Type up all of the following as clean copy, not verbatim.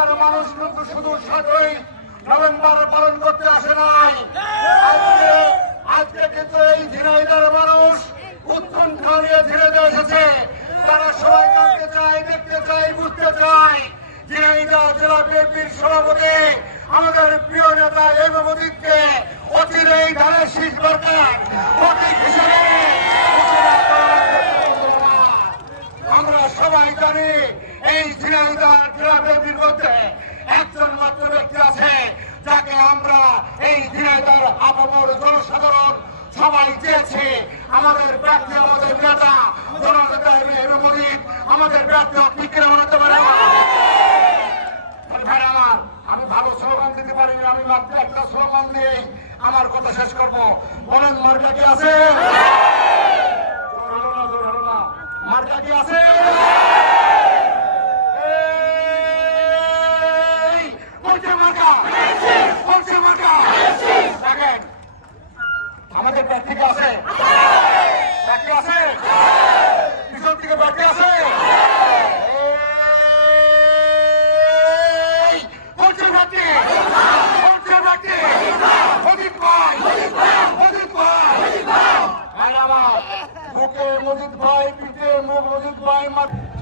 ঝিনাইদহের মানুষ কিন্তু শুধু 7ই নভেম্বর পালন করতে আসে নাই। আজকে কিন্তু এই ঝিনাইদহের মানুষ উৎকণ্ঠা নিয়ে ঝিনাইদহে এসেছে। তারা সবাই জানতে চায়, দেখতে চায়, বুঝতে চায় ঝিনাইদহ জেলা বিএনপির সভাপতি আমাদের প্রিয় নেতা এম এ মজিদকে অচিরেই ধানের শীষ দরকার প্রতীক হিসেবে। আমরা সবাই জানি এই ঝিনাইদহ জেলা বিএনপির মধ্যে একজন মাত্র ব্যক্তি আছে যাকে আমরা এই ঝিনাইদহের আপামর জনসাধারণ সবাই চেয়েছে। আমাদের প্রার্থী, আমাদের নেতা জননেতা এম এ মজিদ আমাদের প্রার্থী। আপনি কিনা বানাতে পারেন? আমি ভালো স্লোগান দিতে পারিনি, আমি মাত্র একটা স্লোগান দিয়ে আমার কথা শেষ করবো। বলেন মার্কা কি আছে? মার্কা কি আছে? আমাদের প্রার্থীকে আছে, প্রার্থী আছে, পিছন থেকে প্রার্থী আছে। মজিদ ভাই পিঠে মজিদ ভাই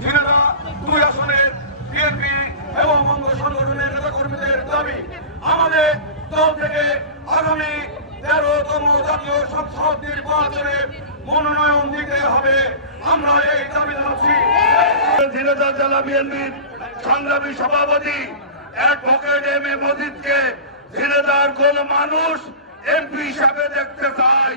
ঝিনাইদহ 2 আসনের বিএনপি এবং বঙ্গ সংগঠনের নেতা কর্মীদের দাবি আমাদের দল থেকে আগামী 13তম জাতীয় সংসদ নির্বাচনে মনোনয়ন দিতে হবে। আমরা এই দাবি জানাচ্ছি। ঝিনাইদহ জেলা বিএনপির সংগ্রামী সভাপতি অ্যাডভোকেট এম এ মজিদকে ঝিনাইদহের কোন মানুষ এমপি হিসাবে দেখতে চাই।